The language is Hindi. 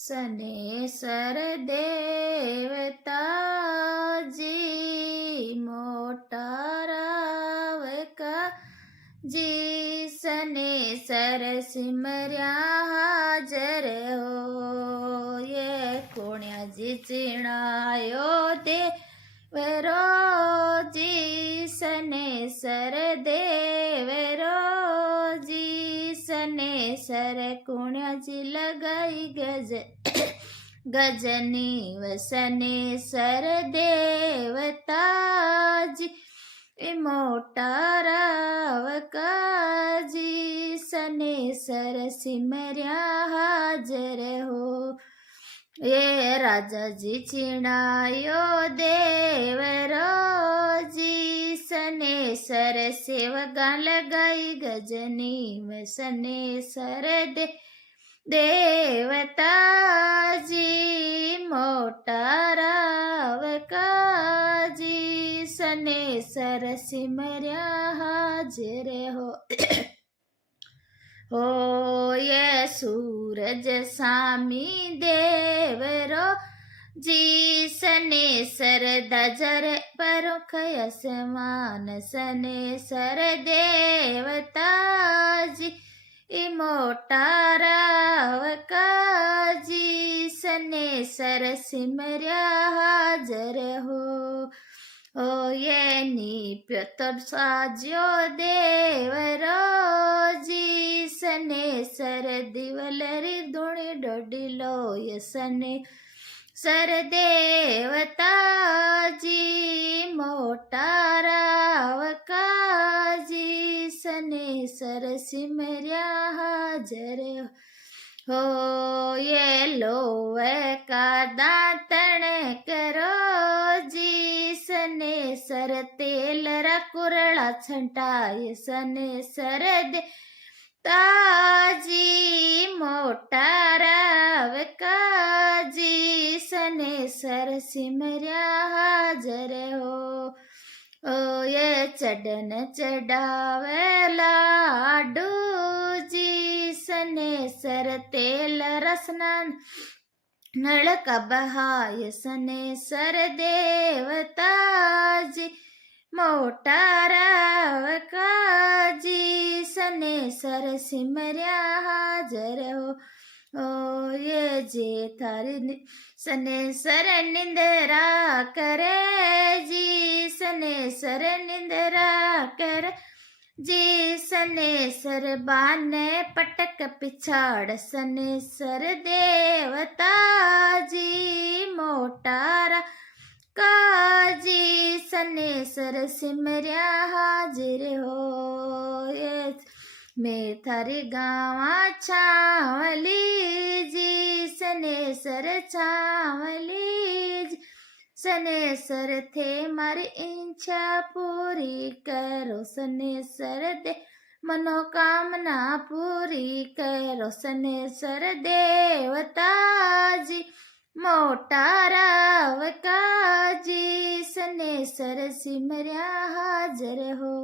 सनेसर देवता जी मोटा राव का जी सनेसर सिमर्या हाजर हो ये कोण्या जी चिणायो देवरो जी सनेसर देवरो जी सनेसर कुण्या जी लगाई गजनी वसनेसर देवता जी मोटा राव काजी सनेसर सिमर्या हाजर हो ये राजा जी चिणायो देवरो जी सनेसर सेवगा लगाई गजनी में सनेसर देवता जी मोटा राव काजी सनेसर सिमर्या हाजर हो ये सूरज सामी देवरो जी सनेसर दजर परुख असमान सनेसर देवता जी मोटा राव काजी सनेसर सिमर्या हाजर हो ये निप्यतर साज्यो देवरो जी सनेसर दिवलरी धुणी डोडिलो ये सनेसर देवता जी मोटा राव काजी सनेसर सिमर्या हाजर हो ये लोवे का दातण करो जी सनेसर तेल कुरला छंटाय सनेसर दे ताजी मोटा राव काजी सनेसर सिमर्या हाजर हो ओ ये चढ़न चढ़ावे लाडू जी सनेसर तेल रसनन नलका बहाय सनेसर देवता जी मोटा राव काजी सनेसर सिमर्या हाजर हो ओ ये जे थारी सनेसर निंदरा करे जी सनेसर निंदरा कर जी सनेसर बाने पटक पिछाड़ सनेसर देवता जी मोटारा काजी सनेसर सिमर्या हाजिर हो ये मैं थारी गावा छावली जी सनेसर छावली जी सनेसर थे मारी इच्छा पूरी करो सनेसर दे मनोकामना पूरी करो सनेसर देवता जी मोटा राव काजी सनेसर सिमर्या हाजर हो।